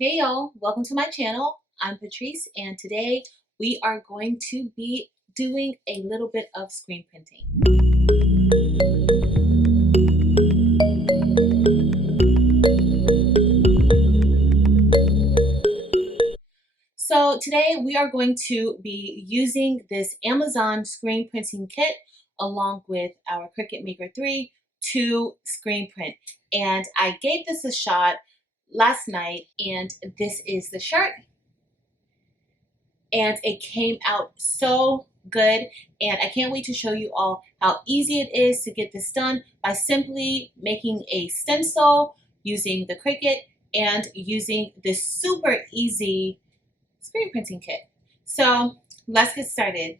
Hey y'all, welcome to my channel. I'm Patrice and today we are going to be doing a little bit of screen printing. So today we are going to be using this Amazon screen printing kit along with our Cricut Maker 3 to screen print. And I gave this a shot last night and this is the shirt. And it came out so good, and I can't wait to show you all how easy it is to get this done by simply making a stencil using the Cricut and using this super easy screen printing kit. So let's get started.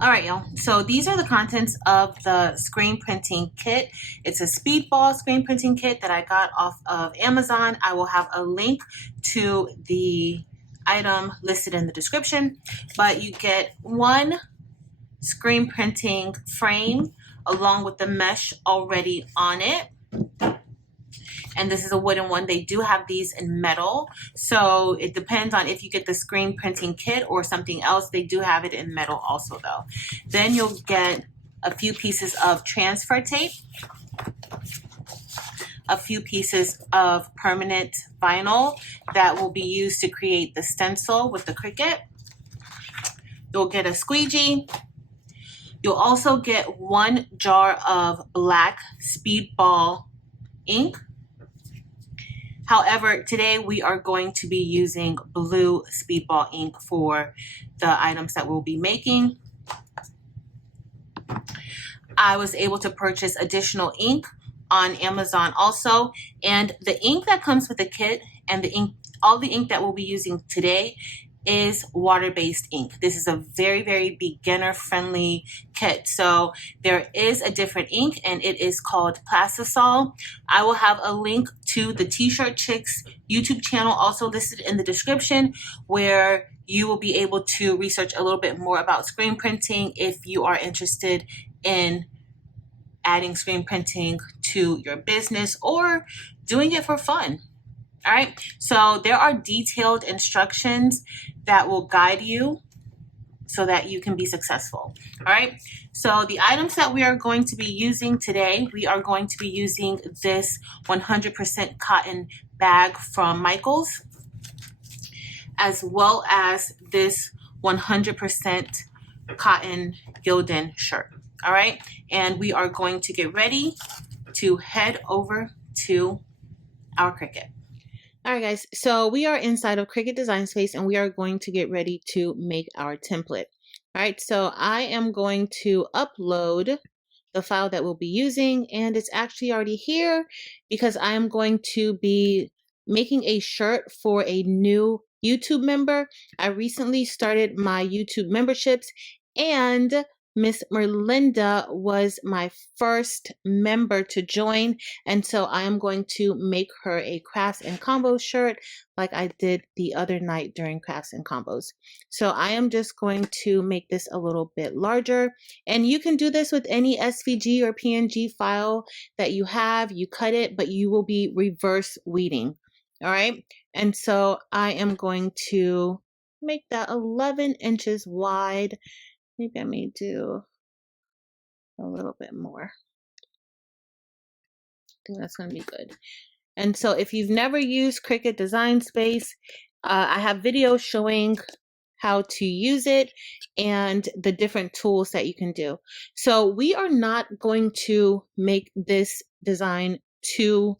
All right, y'all. So these are the contents of the screen printing kit. It's a Speedball screen printing kit that I got off of Amazon. I will have a link to the item listed in the description, but you get one screen printing frame along with the mesh already on it. And this is a wooden one. They do have these in metal, so it depends on if you get the screen printing kit or something else. They do have it in metal also though. Then you'll get a few pieces of transfer tape, a few pieces of permanent vinyl that will be used to create the stencil with the Cricut. You'll get a squeegee. You'll also get one jar of black Speedball ink. However, today we are going to be using blue Speedball ink for the items that we'll be making. I was able to purchase additional ink on Amazon also, and the ink that comes with the kit and the ink, all the ink that we'll be using today is water-based ink. This is a very beginner-friendly kit. So there is a different ink and it is called Plastisol. I will have a link to the T-Shirt Chicks YouTube channel also listed in the description, where you will be able to research a little bit more about screen printing if you are interested in adding screen printing to your business or doing it for fun. All right, so there are detailed instructions that will guide you so that you can be successful. All right, so the items that we are going to be using today, we are going to be using this 100% cotton bag from Michaels, as well as this 100% cotton Gildan shirt. All right, and we are going to get ready to head over to our Cricut. All right, guys, so we are inside of Cricut Design Space and we are going to get ready to make our template. All right, so I am going to upload the file that we'll be using, and it's actually already here because I am going to be making a shirt for a new YouTube member. I recently started my YouTube memberships, and Miss Merlinda was my first member to join, and so I am going to make her a Crafts and Combos shirt like I did the other night during Crafts and Combos. So I am just going to make this a little bit larger, and you can do this with any SVG or PNG file that you have. You cut it, but you will be reverse weeding. All right, and so I am going to make that 11 inches wide. Maybe I may do a little bit more. I think that's going to be good. And so if you've never used Cricut Design Space, I have videos showing how to use it and the different tools that you can do. So we are not going to make this design two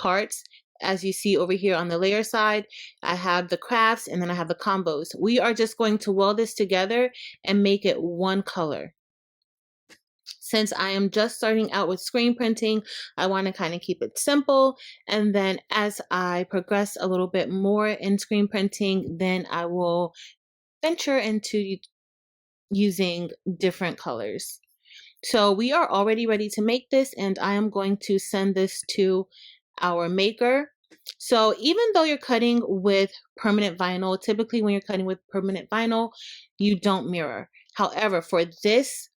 parts. As you see over here on the layer side, I have the crafts and then I have the combos. We are just going to weld this together and make it one color. Since I am just starting out with screen printing, I want to kind of keep it simple. And then as I progress a little bit more in screen printing, then I will venture into using different colors. So we are already ready to make this, and I am going to send this to our maker. So even though you're cutting with permanent vinyl, typically when you're cutting with permanent vinyl, you don't mirror. However, for this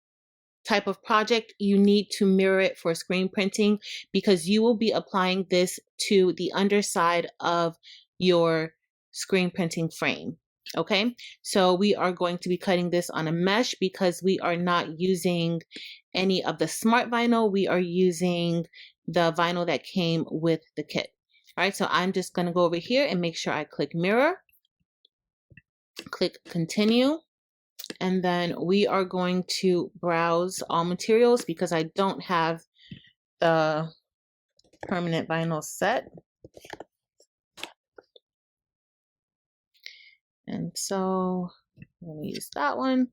type of project, you need to mirror it for screen printing because you will be applying this to the underside of your screen printing frame. Okay, so we are going to be cutting this on a mesh because we are not using any of the smart vinyl. We are using the vinyl that came with the kit. All right, so I'm just going to go over here and make sure I click mirror, click continue, and then we are going to browse all materials because I don't have the permanent vinyl set. And so I'm going to use that one.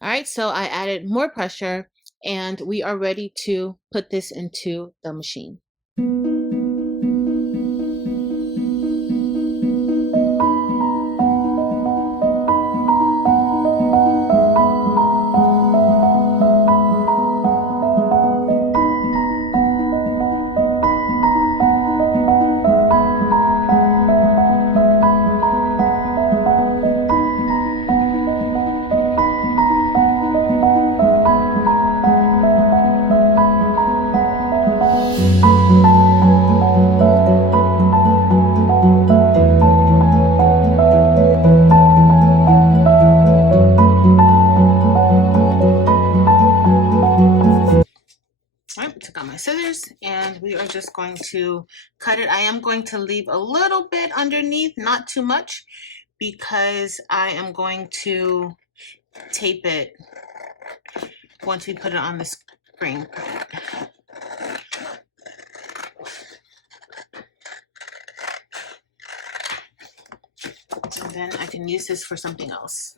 All right, so I added more pressure and we are ready to put this into the machine. Took out my scissors and we are just going to cut it. I am going to leave a little bit underneath, not too much, because I am going to tape it once we put it on the screen. And then I can use this for something else.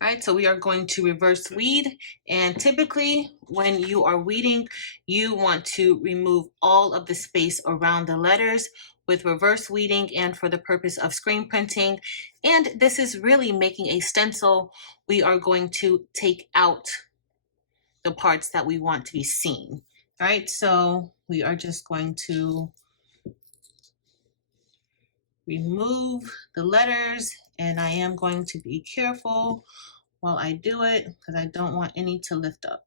All right, so we are going to reverse weed, and typically when you are weeding, you want to remove all of the space around the letters with reverse weeding and for the purpose of screen printing. And this is really making a stencil. We are going to take out the parts that we want to be seen. All right, so we are just going to remove the letters, and I am going to be careful while I do it because I don't want any to lift up.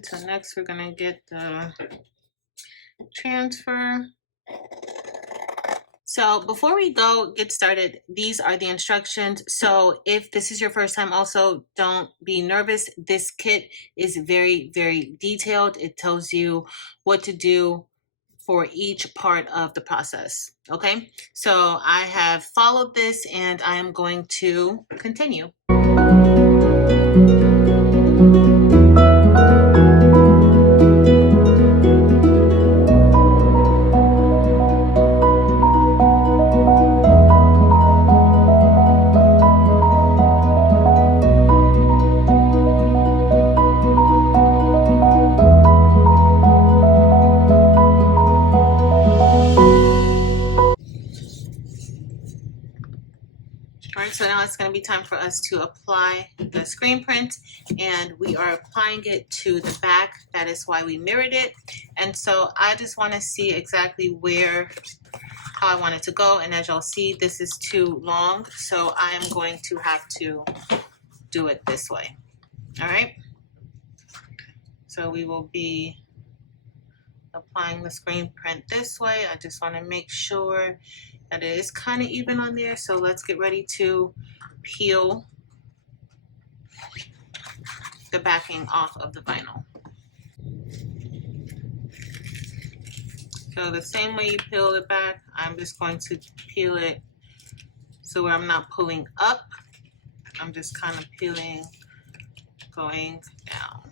So next we're going to get the transfer. So before we get started, these are the instructions. So if this is your first time, also don't be nervous. This kit is very, very detailed. It tells you what to do for each part of the process. Okay, so I have followed this and I am going to continue. So now it's going to be time for us to apply the screen print, and we are applying it to the back. That is why we mirrored it. And so I just want to see exactly how I want it to go. And as y'all see, this is too long, so I am going to have to do it this way. All right. So we will be applying the screen print this way. I just want to make sure that it is kind of even on there. So let's get ready to peel the backing off of the vinyl. So the same way you peel it back, I'm just going to peel it so where I'm not pulling up, I'm just kind of peeling, going down.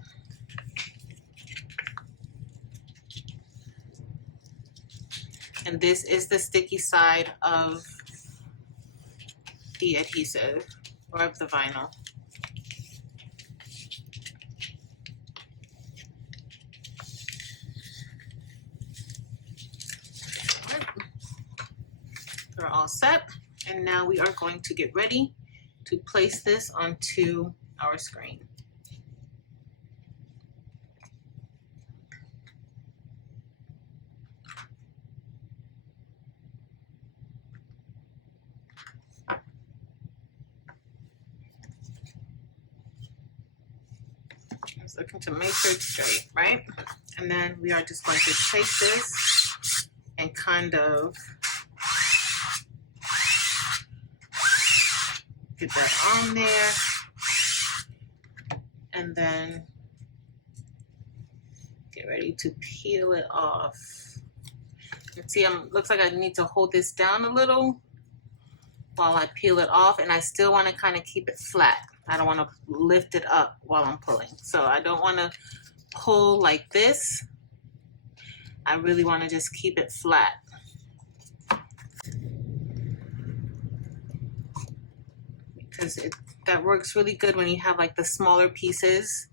And this is the sticky side of the adhesive or of the vinyl. We're all set. And now we are going to get ready to place this onto our screen. Just looking to make sure it's straight, right? And then we are just going to take this and kind of get that on there, and then get ready to peel it off. You can see looks like I need to hold this down a little while I peel it off, and I still want to kind of keep it flat. I don't want to lift it up while I'm pulling. So I don't want to pull like this. I really want to just keep it flat. Because that works really good when you have like the smaller pieces,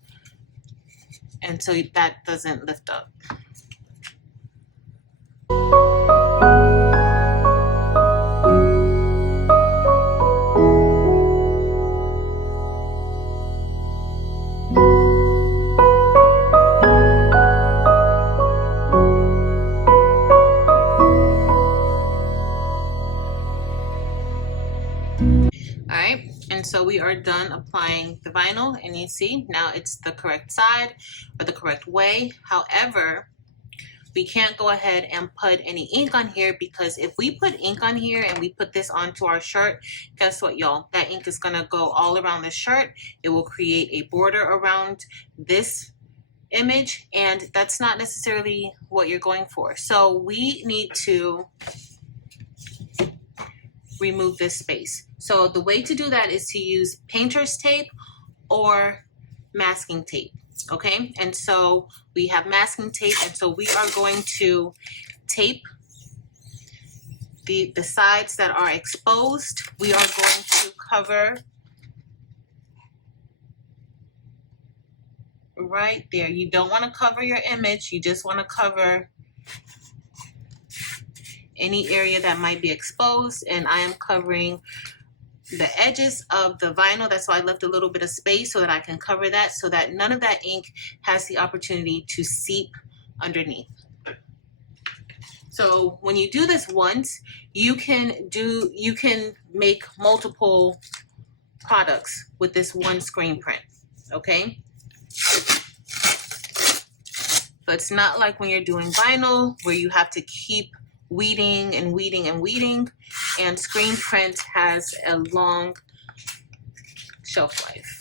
and so that doesn't lift up. Alright, and so we are done applying the vinyl, and you see now it's the correct side or the correct way. However, we can't go ahead and put any ink on here, because if we put ink on here and we put this onto our shirt, guess what, y'all? That ink is gonna go all around the shirt. It will create a border around this image, and that's not necessarily what you're going for. So we need to remove this space. So the way to do that is to use painter's tape or masking tape, okay? And so we have masking tape, and so we are going to tape the sides that are exposed. We are going to cover right there. You don't want to cover your image, you just want to cover any area that might be exposed, and I am covering the edges of the vinyl. That's why I left a little bit of space so that I can cover that, so that none of that ink has the opportunity to seep underneath. So when you do this once, you can make multiple products with this one screen print, okay? So it's not like when you're doing vinyl where you have to keep weeding and weeding and weeding, and screen print has a long shelf life.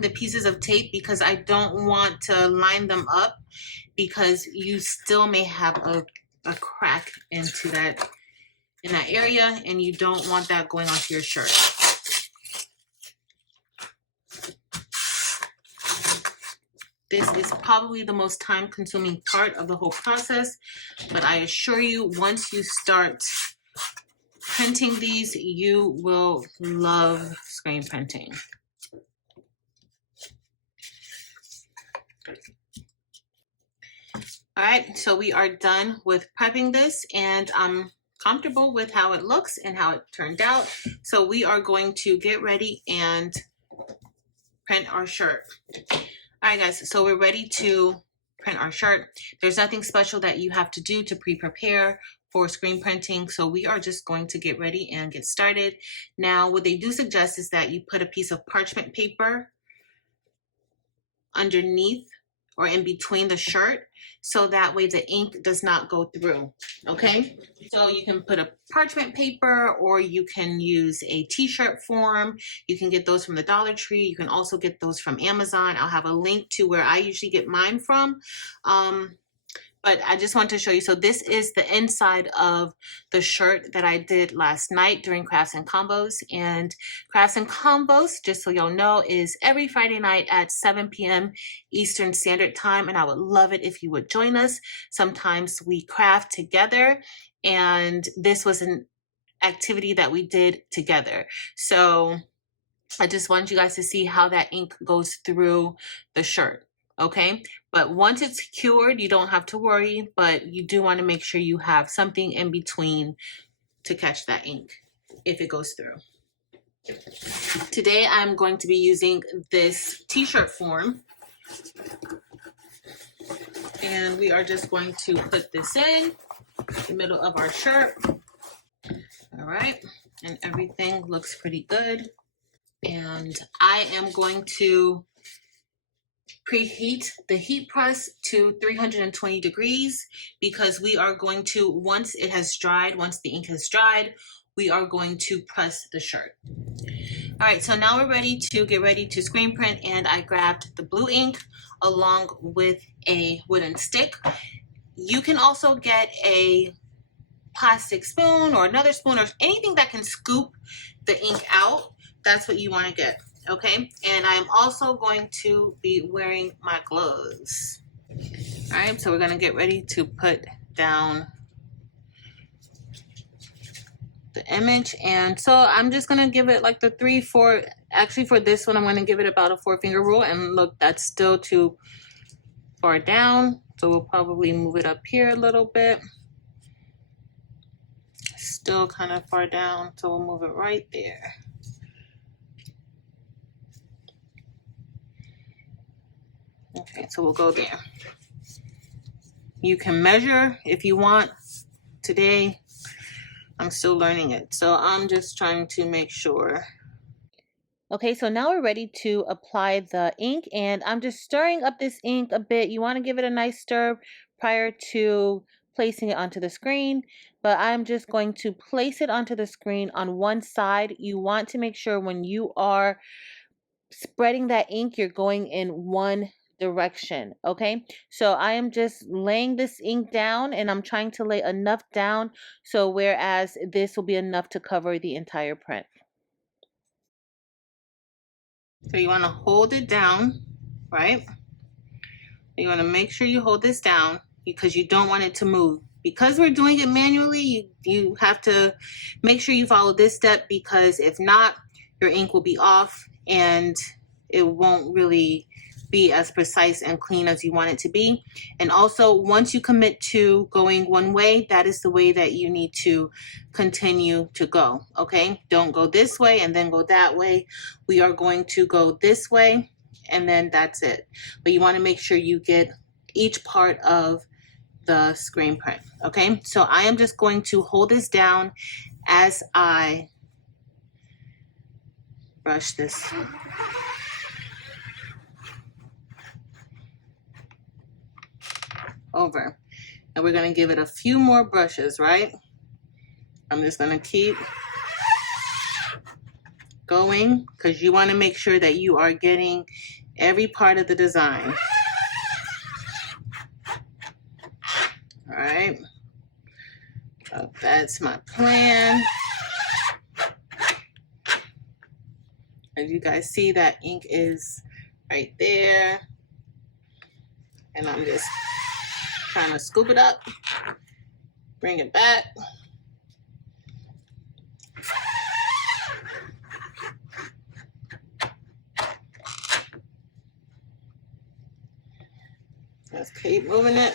The pieces of tape because I don't want to line them up, because you still may have a crack in that area, and you don't want that going onto your shirt. This is probably the most time-consuming part of the whole process, but I assure you, once you start printing these, you will love screen printing. All right, so we are done with prepping this, and I'm comfortable with how it looks and how it turned out. So we are going to get ready and print our shirt. All right, guys, so we're ready to print our shirt. There's nothing special that you have to do to pre-prepare for screen printing, so we are just going to get ready and get started. Now, what they do suggest is that you put a piece of parchment paper underneath or in between the shirt, so that way the ink does not go through, okay? So you can put a parchment paper, or you can use a t-shirt form. You can get those from the Dollar Tree. You can also get those from Amazon. I'll have a link to where I usually get mine from. but I just want to show you. So this is the inside of the shirt that I did last night during Crafts and Combos. And Crafts and Combos, just so y'all know, is every Friday night at 7 p.m. Eastern Standard Time. And I would love it if you would join us. Sometimes we craft together, and this was an activity that we did together. So I just want you guys to see how that ink goes through the shirt. Okay, but once it's cured, you don't have to worry, but you do want to make sure you have something in between to catch that ink if it goes through. Today I'm going to be using this t-shirt form, and we are just going to put this in the middle of our shirt. All right, and everything looks pretty good. And I am going to preheat the heat press to 320 degrees because we are going to, once it has dried, once the ink has dried, we are going to press the shirt. All right, so now we're ready to get ready to screen print, and I grabbed the blue ink along with a wooden stick. You can also get a plastic spoon or another spoon or anything that can scoop the ink out. That's what you want to get. Okay, and I'm also going to be wearing my gloves. All right, so we're going to get ready to put down the image. And so I'm just going to give it like the 3, 4, actually for this one, I'm going to give it about a 4-finger rule. And look, that's still too far down. So we'll probably move it up here a little bit. Still kind of far down, so we'll move it right there. Okay, so we'll go there. You can measure if you want. Today, I'm still learning it, so I'm just trying to make sure. Okay, so now we're ready to apply the ink, and I'm just stirring up this ink a bit. You want to give it a nice stir prior to placing it onto the screen, but I'm just going to place it onto the screen on one side. You want to make sure when you are spreading that ink, you're going in one direction. Okay, so I am just laying this ink down, and I'm trying to lay enough down so whereas this will be enough to cover the entire print. So you want to hold it down, right? You want to make sure you hold this down because you don't want it to move. Because we're doing it manually, you have to make sure you follow this step, because if not, your ink will be off and it won't really be as precise and clean as you want it to be. And also, once you commit to going one way, that is the way that you need to continue to go. Okay, don't go this way and then go that way. We are going to go this way, and then that's it. But you want to make sure you get each part of the screen print. Okay, so I am just going to hold this down as I brush this. Over, and we're going to give it a few more brushes, right? I'm just going to keep going because you want to make sure that you are getting every part of the design. All right, so that's my plan. As you guys see, that ink is right there, and I'm just trying to scoop it up, bring it back. Let's keep moving it.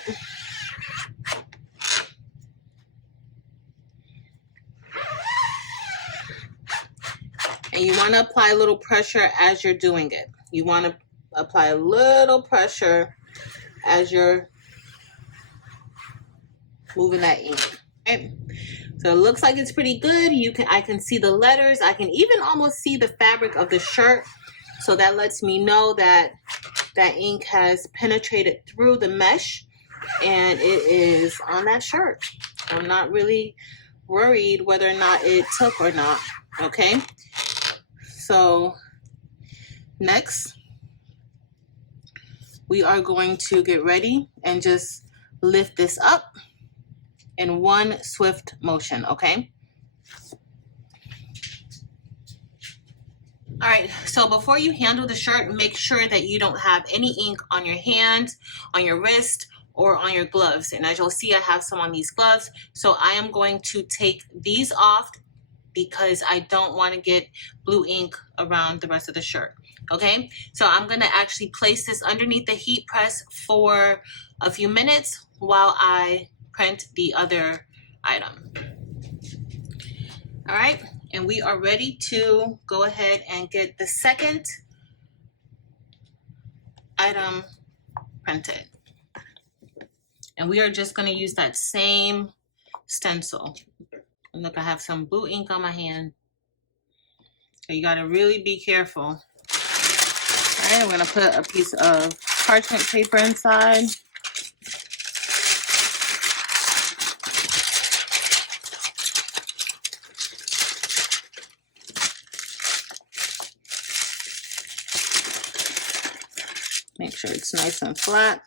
And you want to apply a little pressure as you're doing it. You want to apply a little pressure as you're moving that ink. Okay. So it looks like it's pretty good. I can see the letters. I can even almost see the fabric of the shirt. So that lets me know that that ink has penetrated through the mesh and it is on that shirt. I'm not really worried whether or not it took or not. Okay. So next, we are going to get ready and just lift this up in one swift motion, okay? All right, so before you handle the shirt, make sure that you don't have any ink on your hands, on your wrist, or on your gloves. And as you'll see, I have some on these gloves. So I am going to take these off because I don't want to get blue ink around the rest of the shirt. Okay, so I'm gonna actually place this underneath the heat press for a few minutes while I print the other item. All right, and we are ready to go ahead and get the second item printed. And we are just gonna use that same stencil. And look, I have some blue ink on my hand. So you gotta really be careful. All right, I'm gonna put a piece of parchment paper inside. Make sure it's nice and flat.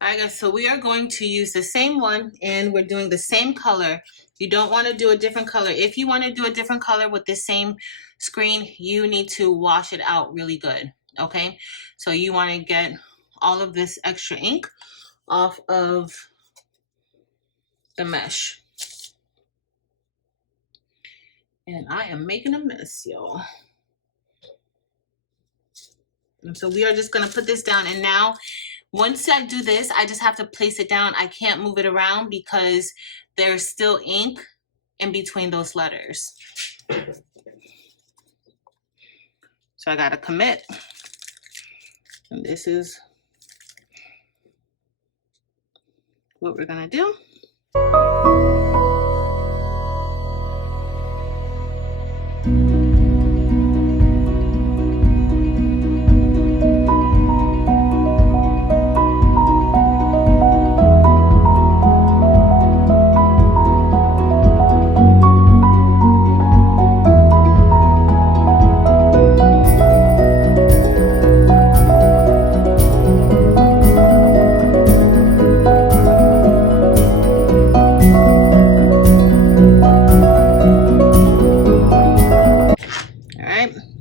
All right, guys, so we are going to use the same one and we're doing the same color. You don't want to do a different color. If you want to do a different color with the same screen, you need to wash it out really good, okay? So you want to get all of this extra ink off of the mesh. And I am making a mess, y'all. And so we are just gonna put this down, and now once I do this, I just have to place it down. I can't move it around because there's still ink in between those letters. So I gotta commit. And this is what we're gonna do.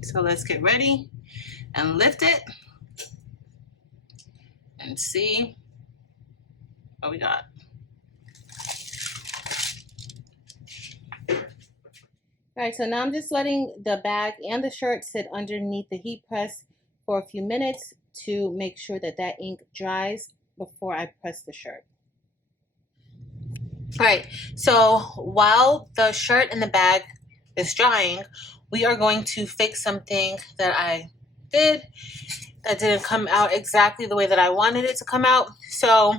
So let's get ready and lift it and see what we got. All right, so now I'm just letting the bag and the shirt sit underneath the heat press for a few minutes to make sure that that ink dries before I press the shirt. All right, so while the shirt and the bag is drying, we are going to fix something that I did that didn't come out exactly the way that I wanted it to come out. So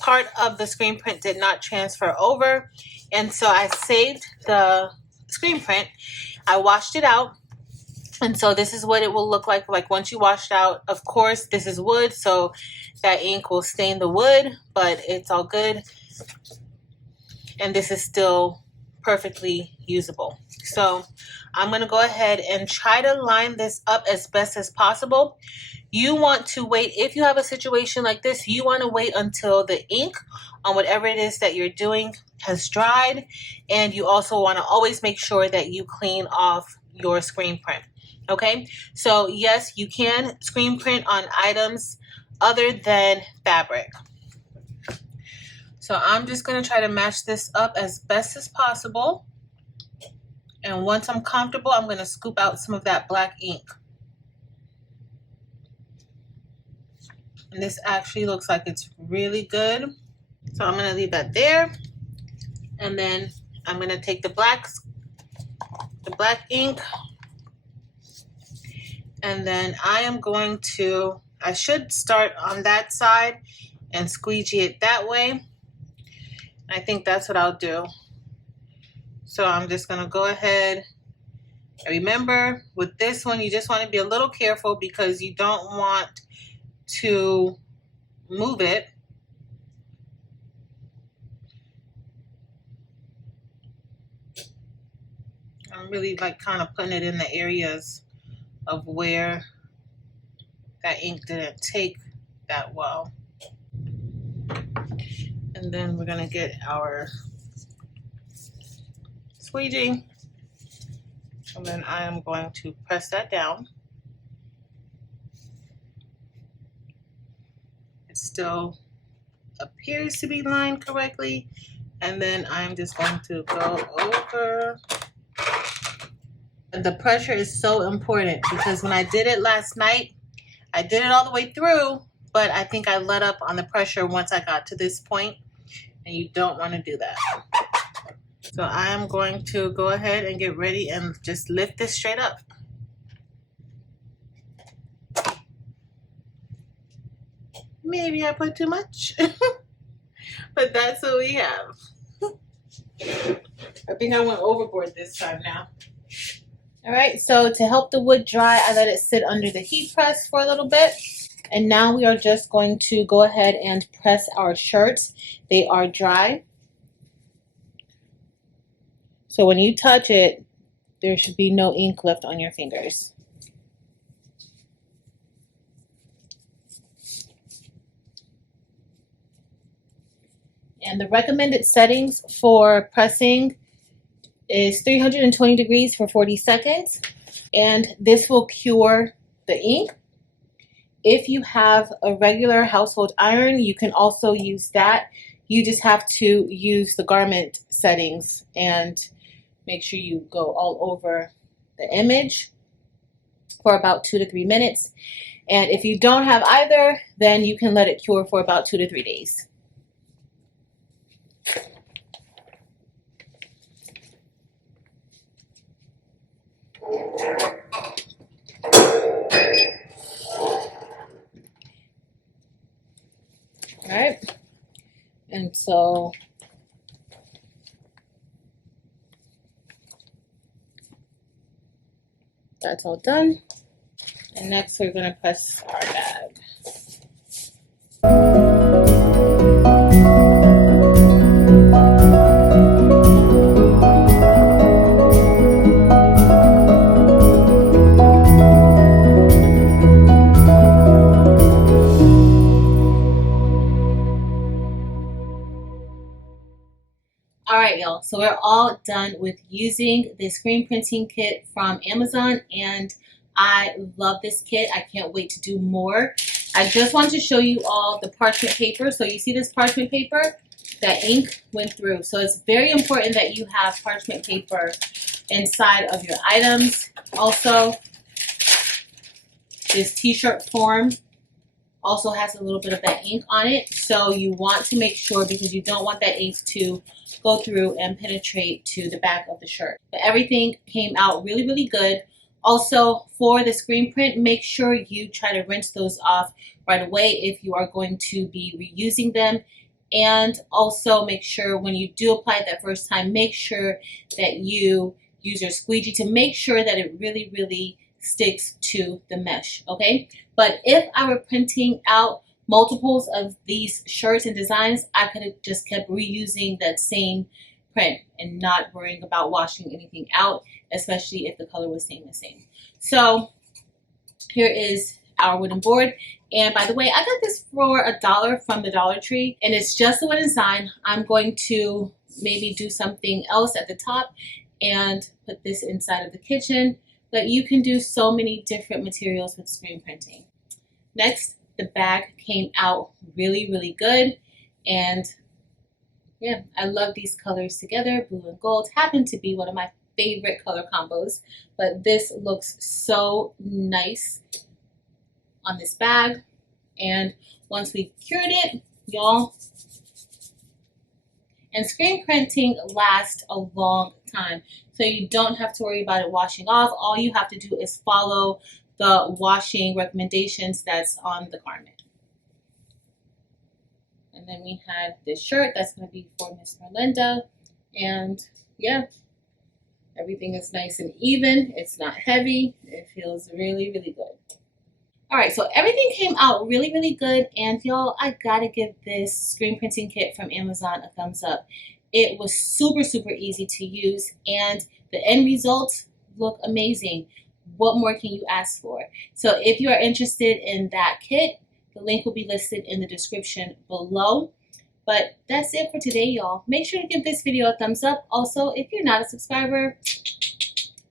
part of the screen print did not transfer over, and so I saved the screen print. I washed it out, and so this is what it will look like once you wash it out. Of course, this is wood, so that ink will stain the wood, but it's all good. And this is still perfectly usable. So I'm going to go ahead and try to line this up as best as possible. You want to wait, if you have a situation like this, you want to wait until the ink on whatever it is that you're doing has dried. And you also want to always make sure that you clean off your screen print. Okay, so yes, you can screen print on items other than fabric. So I'm just going to try to match this up as best as possible. And once I'm comfortable, I'm going to scoop out some of that black ink. And this actually looks like it's really good. So I'm going to leave that there. And then I'm going to take the black ink. And then I am going to, I should start on that side and squeegee it that way. I think that's what I'll do. So I'm just going to go ahead. And remember, with this one, you just want to be a little careful because you don't want to move it. I'm really kind of putting it in the areas of where that ink didn't take that well. And then we're gonna get our squeegee, and then I am going to press that down. It still appears to be lined correctly, and then I'm just going to go over. The pressure is so important because when I did it last night, I did it all the way through, but I think I let up on the pressure once I got to this point, and you don't want to do that. So I am going to go ahead and get ready and just lift this straight up. Maybe I put too much, but that's what we have. I think I went overboard this time now. All right, so to help the wood dry, I let it sit under the heat press for a little bit. And now we are just going to go ahead and press our shirts. They are dry. So when you touch it, there should be no ink left on your fingers. And the recommended settings for pressing is 320 degrees for 40 seconds. And this will cure the ink. If you have a regular household iron, you can also use that. You just have to use the garment settings and make sure you go all over the image for about 2 to 3 minutes. And if you don't have either, then you can let it cure for about 2 to 3 days. All right, and so that's all done. And next we're going to press our bag. Alright y'all, so we're all done with using the screen printing kit from Amazon, and I love this kit. I can't wait to do more. I just want to show you all the parchment paper. So you see this parchment paper? That ink went through. So it's very important that you have parchment paper inside of your items. Also, this t-shirt form also has a little bit of that ink on it. So you want to make sure, because you don't want that ink to go through and penetrate to the back of the shirt. But everything came out really, really good. Also, for the screen print, make sure you try to rinse those off right away if you are going to be reusing them. And also make sure when you do apply it that first time, make sure that you use your squeegee to make sure that it really, really sticks to the mesh, okay? But if I were printing out multiples of these shirts and designs, I could have just kept reusing that same print and not worrying about washing anything out, especially if the color was staying the same. So here is our wooden board. And by the way, I got this for $1 from the Dollar Tree, and it's just a wooden design. I'm going to maybe do something else at the top and put this inside of the kitchen, but you can do so many different materials with screen printing. Next, the bag came out really, really good. And yeah, I love these colors together. Blue and gold happen to be one of my favorite color combos, but this looks so nice on this bag. And once we cured it, y'all, and screen printing lasts a long time, so you don't have to worry about it washing off. All you have to do is follow the washing recommendations that's on the garment. And then we had this shirt that's going to be for Miss Merlinda. And yeah, everything is nice and even. It's not heavy. It feels really, really good. All right, so everything came out really, really good. And y'all, I gotta give this screen printing kit from Amazon a thumbs up. It was super, super easy to use, and the end results look amazing. What more can you ask for? So if you are interested in that kit, the link will be listed in the description below. But that's it for today, y'all. Make sure to give this video a thumbs up. Also, if you're not a subscriber,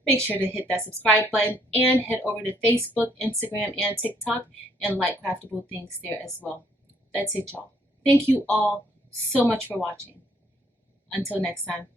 make sure to hit that subscribe button and head over to Facebook, Instagram, and TikTok and like Craftable Things there as well. That's it, y'all. Thank you all so much for watching. Until next time.